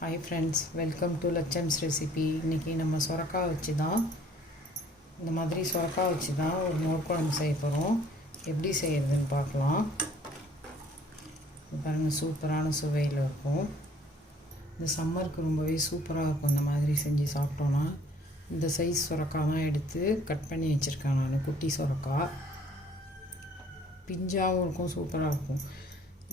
Hi friends, welcome to Lacham's recipe. இன்றைக்கி நம்ம சொரக்காய் வச்சு தான் இந்த மாதிரி சொரக்காய் வச்சு தான் ஒரு மோர் குழம்பு செய்ய போகிறோம். எப்படி செய்கிறதுன்னு பார்க்கலாம். பாருங்கள், சூப்பரான சுவையில் இருக்கும். இந்த சம்மருக்கு ரொம்பவே சூப்பராக இருக்கும். இந்த மாதிரி செஞ்சு சாப்பிட்டோன்னா இந்த சைஸ் சொரக்காய் தான் எடுத்து கட் பண்ணி வச்சுருக்கேன் நான். குட்டி சொரக்காய் பிஞ்சாகவும் இருக்கும், சூப்பராக இருக்கும்.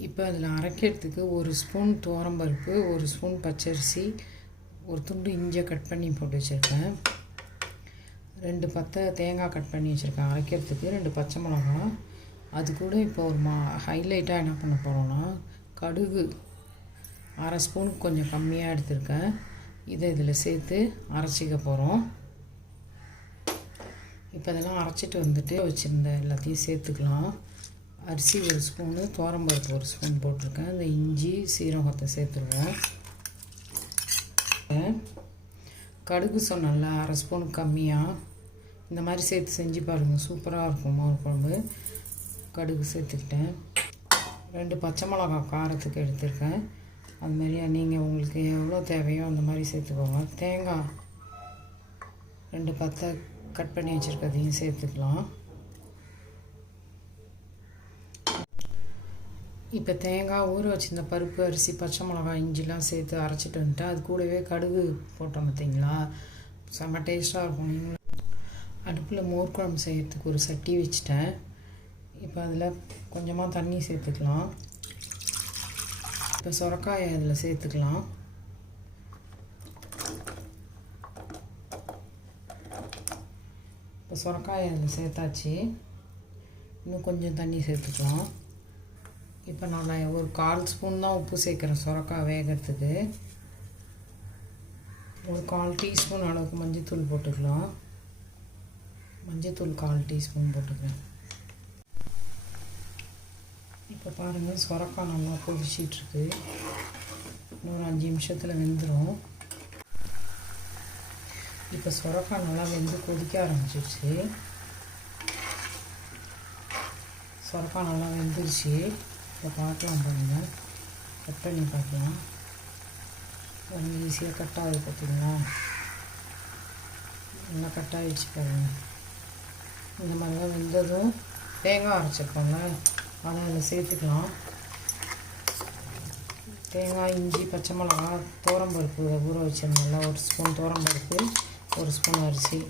இப்போ அதில் அரைக்கிறதுக்கு ஒரு ஸ்பூன் துவரம்பருப்பு, ஒரு ஸ்பூன் பச்சரிசி, ஒரு துண்டு இஞ்சியை கட் பண்ணி போட்டு வச்சுருக்கேன். 2 பத்தை தேங்காய் கட் பண்ணி வச்சுருக்கேன் அரைக்கிறதுக்கு. 2 பச்சை மிளகா. அது கூட இப்போ ஒரு ஹைலைட்டாக என்ன பண்ண போகிறோன்னா, கடுகு அரை ஸ்பூனுக்கு கொஞ்சம் கம்மியாக எடுத்திருக்கேன். இதை இதில் சேர்த்து அரைச்சிக்க போகிறோம். இப்போ இதெல்லாம் அரைச்சிட்டு வந்துட்டு வச்சுருந்த எல்லாத்தையும் சேர்த்துக்கலாம். அரிசி 1 ஸ்பூனு, துவரம்பருப்பு 1 ஸ்பூன் போட்டிருக்கேன். இந்த இஞ்சி சீரகத்தை சேர்த்துருவோம். கடுகு சொன்னல அரை ஸ்பூனுக்கு கம்மியாக இந்த மாதிரி சேர்த்து செஞ்சு பாருங்கள், சூப்பராக இருக்கும் மோர் குழம்பு. கடுகு சேர்த்துக்கிட்டேன். 2 பச்சை மிளகா காரத்துக்கு எடுத்திருக்கேன். அதுமாரியா நீங்கள் உங்களுக்கு எவ்வளோ தேவையோ அந்த மாதிரி சேர்த்துக்கோங்க. தேங்காய் 2 பத்தை கட் பண்ணி வச்சுருக்கதையும் சேர்த்துக்கலாம். இப்போ தேங்காய் ஊற வச்சுருந்த பருப்பு, அரிசி, பச்சை மிளகாய், இஞ்சிலாம் சேர்த்து அரைச்சிட்டு வந்துட்டு அது கூடவே கடுகு போட்டோம் பார்த்தீங்களா, செம்ம டேஸ்ட்டாக இருக்கும். நீங்களும் அடுப்பில் மோர் குழம்பு செய்கிறதுக்கு ஒரு சட்டி வச்சுட்டேன். இப்போ அதில் கொஞ்சமாக தண்ணி சேர்த்துக்கலாம். இப்போ சொரக்காயை அதில் சேர்த்துக்கலாம். இப்போ சொரக்காயை அதில் சேர்த்தாச்சு. இன்னும் கொஞ்சம் தண்ணி சேர்த்துக்கலாம். இப்போ நான் ஒரு 1/4 ஸ்பூன் தான் உப்பு சேர்க்குறேன் சொரக்காய் வேகிறதுக்கு. ஒரு 1/4 டீஸ்பூன் அளவுக்கு மஞ்சத்தூள் போட்டுக்கலாம். மஞ்சத்தூள் 1/4 டீஸ்பூன் போட்டுக்கிறேன். இப்போ பாருங்கள், சொரக்காய் நல்லா கொதிச்சிட்ருக்கு. இன்னொரு 5 நிமிஷத்தில் வெந்துடும். இப்போ சொரக்காய் நல்லா வெந்து கொதிக்க ஆரம்பிச்சிருச்சு. சொரக்காய் நல்லா வெந்துருச்சு. இப்போ பார்க்கலாம் பாருங்கள், கட் பண்ணி பார்க்கலாம். ரொம்ப ஈஸியாக கட் ஆகுது பார்த்தீங்களா, நல்லா கட் ஆகிடுச்சு பாருங்கள். இந்த மாதிரிலாம் வெந்ததும் தேங்காய் அரைச்சிருக்கோங்க, அதை அதில் சேர்த்துக்கலாம். தேங்காய், இஞ்சி, பச்சை மிளகா, துவரம்பருப்பு ஊற வச்சிருந்தோம்ல, 1 ஸ்பூன் துவரம்பருப்பு, 1 ஸ்பூன் அரிசி.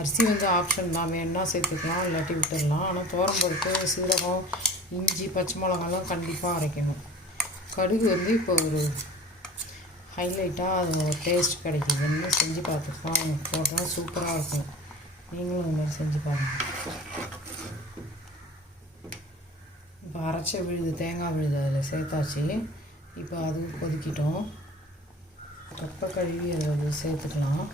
அரிசி ஆப்ஷன் தான், வேணுன்னா சேர்த்துக்கலாம், இல்லாட்டி விட்டுடலாம். ஆனால் துவரம்பருப்பு, சீரகம், இஞ்சி, பச்சை மிளகாலாம் கண்டிப்பாக அரைக்கணும். கடுகு இப்போ ஒரு ஹைலைட்டாக அது ஒரு டேஸ்ட் கிடைக்குதுன்னு செஞ்சு பார்த்துக்கலாம். போட்டால் சூப்பராக இருக்கும். நீங்களும் இந்த மாதிரி செஞ்சு பாருங்கள். இப்போ அரைச்ச விழுது, தேங்காய் விழுது அதில் சேர்த்தாச்சு. இப்போ அதுவும் கொதிக்கிட்டோம். கப்பை கழுவி அதில் சேர்த்துக்கலாம்.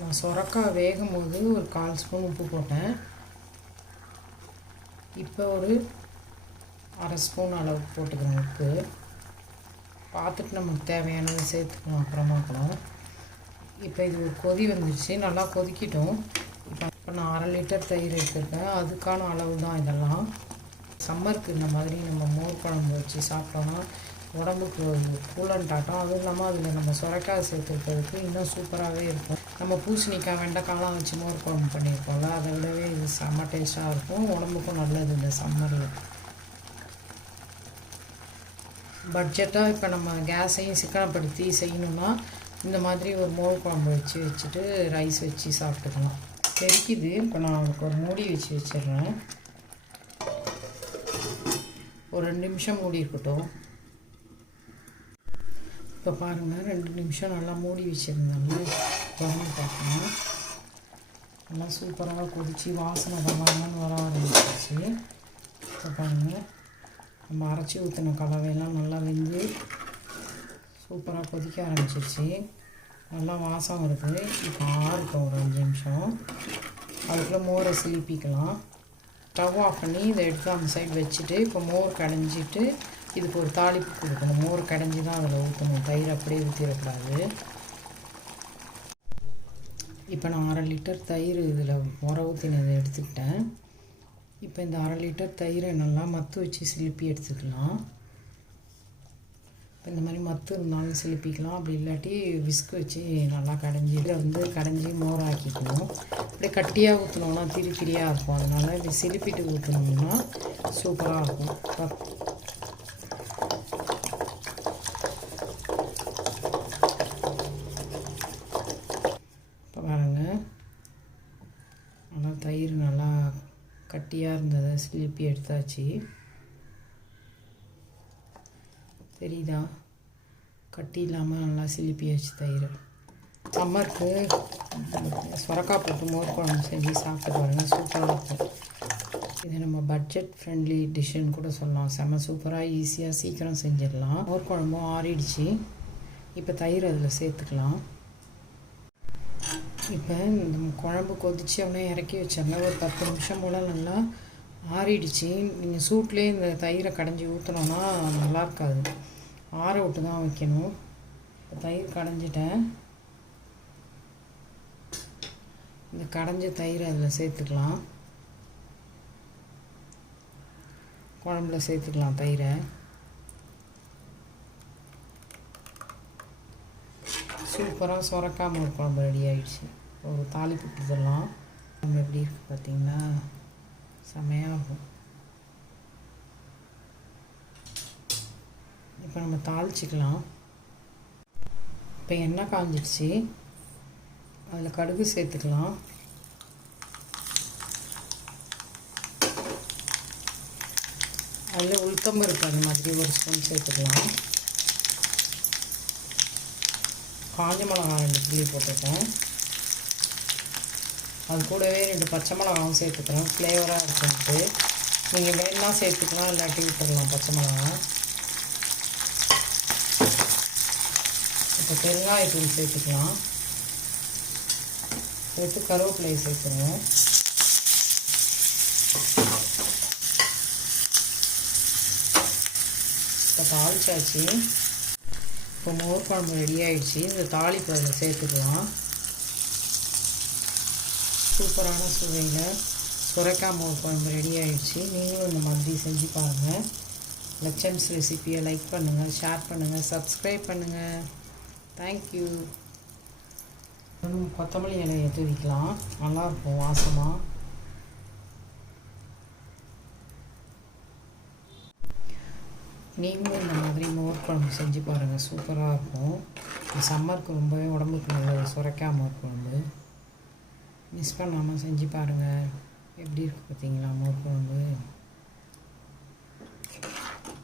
நான் சொரக்காய் வேகும் போது ஒரு 1/4 ஸ்பூன் உப்பு போட்டேன். இப்போ ஒரு அரை ஸ்பூன் அளவுக்கு போட்டுக்கிறேன் உப்பு. பார்த்துட்டு நமக்கு தேவையானதை சேர்த்துக்கணும் அப்புறமாக்கலாம். இப்போ இது ஒரு கொதி வந்துடுச்சு, நல்லா கொதிக்கிட்டோம். இப்போ நான் 1/2 லிட்டர் தயிர் எடுத்துருக்கேன். அதுக்கான அளவு தான் இதெல்லாம். சம்மருக்கு இந்த மாதிரி நம்ம மோர் குழம்பு வச்சு சாப்பிட்டோன்னா உடம்புக்கு கூலண்ட் ஆட்டம். அதுவும் இல்லாமல் அதில் நம்ம சொரக்காய் சேர்த்துருக்கிறதுக்கு இன்னும் சூப்பராகவே இருக்கும். நம்ம பூசணிக்காய், வெண்டைக்காய்லாம் வச்சு மோர் குழம்பு பண்ணியிருக்கோம்ல, அதை விடவே இது செம்ம டேஸ்ட்டாக இருக்கும். உடம்புக்கும் நல்லது இந்த சம்மரில். பட்ஜெட்டாக இப்போ நம்ம கேஸையும் சிக்கனப்படுத்தி செய்யணுன்னா இந்த மாதிரி ஒரு மோர் குழம்பு வச்சுட்டு ரைஸ் வச்சு சாப்பிட்டுக்கலாம். தெரிக்குது. இப்போ நான் அதுக்கு ஒரு மூடி வச்சிடுறேன். ஒரு 2 நிமிஷம் மூடி இருக்கட்டும். இப்போ பாருங்கள், 2 நிமிஷம் நல்லா மூடி வச்சுருந்தாங்க. திறந்து பார்க்கணும். நல்லா சூப்பராக கொதித்து வாசனை வரலாம்னு வர ஆரம்பிச்சிச்சு. இப்போ பாருங்கள், நம்ம அரைச்சி ஊற்றின கலவையெல்லாம் நல்லா வெந்து சூப்பராக கொதிக்க ஆரம்பிச்சிருச்சு. நல்லா வாசம் வருது. இப்போ ஆறுக்கும் ஒரு 5 நிமிஷம். அதுக்குள்ளே மோரை சிலிப்பிக்கலாம். ஸ்டவ் ஆஃப் பண்ணி இதை எடுத்து அந்த சைடு வச்சுட்டு இப்போ மோர் கடைஞ்சிட்டு இதுக்கு ஒரு தாளிப்பு கொடுக்கணும். மோர் கடைஞ்சி தான் அதில் ஊற்றணும், தயிர் அப்படியே ஊற்றிடக்கூடாது. இப்போ நான் 1/2 லிட்டர் தயிர் இதில் உர ஊற்றினதை எடுத்துக்கிட்டேன். இப்போ இந்த 1/2 லிட்டர் தயிரை நல்லா மத்து வச்சு சிலிப்பி எடுத்துக்கலாம். இந்த மாதிரி மத்து இருந்தாலும் சிலிப்பிக்கலாம், அப்படி இல்லாட்டி விஸ்க் வச்சு நல்லா கடைஞ்சி இதில் கடைஞ்சி மோராக்கிக்கணும். அப்படியே கட்டியாக ஊற்றினோன்னா திரி திரியாக இருக்கும், அதனால் இப்படி சிலிப்பிட்டு ஊற்றினோம்னா சூப்பராக இருக்கும். இப்போ பாருங்கள், நல்லா தயிர் நல்லா கட்டியாக இருந்ததை சிலிப்பி எடுத்தாச்சு. தெரியுதா? கட்டி இல்லாமல் நல்லா சிலிப்பியாச்சு தயிர். சம்மருக்கு சொரக்காய் போட்டு மோர் குழம்பு செஞ்சு சாப்பிட்டு பாருங்கள், சூப்பராக இருக்கும். இது நம்ம பட்ஜெட் ஃப்ரெண்ட்லி டிஷ்ஷுன்னு கூட சொல்லலாம். செம்ம சூப்பராக ஈஸியாக சீக்கிரம் செஞ்சிடலாம். மோர் குழம்பும் ஆறிடுச்சு. இப்போ தயிர் அதில் சேர்த்துக்கலாம். இப்போ இந்த குழம்பு கொதிச்சோடனே இறக்கி வச்சோம்னா ஒரு 10 நிமிஷம் போல் நல்லா ஆறிடுச்சு. நீங்கள் சூட்லேயே இந்த தயிரை கடைஞ்சி ஊற்றினோன்னா நல்லா இருக்காது, ஆற விட்டு தான் வைக்கணும். இப்போ தயிர் கடைஞ்சிட்டேன். இந்த கடைஞ்ச தயிரை அதில் சேர்த்துக்கலாம், குழம்புல சேர்த்துக்கலாம் தயிரை. சூப்பராக சொரக்காய் மோர் குழம்பு ரெடி ஆகிடுச்சு. ஒரு தாளிப்பு இதெல்லாம் நம்ம எப்படி இருக்குது பார்த்திங்கன்னா, செமையாக இருக்கும். இப்போ நம்ம தாளிச்சிக்கலாம். இப்போ எண்ணெய் காஞ்சிடுச்சு, அதில் கடுகு சேர்த்துக்கலாம். அதில் உளுத்தம்பருப்பு அது மாதிரி ஒரு ஸ்பூன் சேர்த்துக்கலாம். காஞ்ச மிளகா 2 கிள்ளி போட்டுட்டேன். அது கூடவே 2 பச்சை மிளகாவும் சேர்த்துக்கிறேன், ஃப்ளேவராக இருக்குன்ட்டு. நீங்கள் வேணுன்னா சேர்த்துக்கலாம், இல்லாட்டி விட்டுடலாம் பச்சை மிளகா. இப்போ பெருங்காயத்தூள் சேர்த்துக்கலாம். சேர்த்து கருவேப்பிலையை சேர்த்துருவோம். இப்போ தாளிச்சாச்சு. இப்போ மோர் குழம்பு ரெடி ஆகிடுச்சு. இந்த தாளிப்பு அதில் சேர்த்துக்கலாம். சூப்பரான சுவையில் சுரைக்காய் மோர் குழம்பு ரெடி ஆகிடுச்சு. நீங்களும் இந்த மாதிரி செஞ்சு பாருங்கள். லட்சம்ஸ் ரெசிப்பியை லைக் பண்ணுங்கள், ஷேர் பண்ணுங்கள், சப்ஸ்கிரைப் பண்ணுங்கள். தேங்க்யூ. கொத்தமல்லி இலையை தூவிக்கலாம், நல்லாயிருக்கும் வாசமாக. நீங்களும் இந்த மாதிரி மோர் குழம்பு செஞ்சு பாருங்கள், சூப்பராக இருக்கும். சம்மருக்கு ரொம்பவே உடம்புக்கு நல்லது சுரைக்காய் மோர் குழம்பு. மிஸ் பண்ணாமல் செஞ்சு பாருங்கள். எப்படி இருக்குது பார்த்தீங்களா மோர் குழம்பு?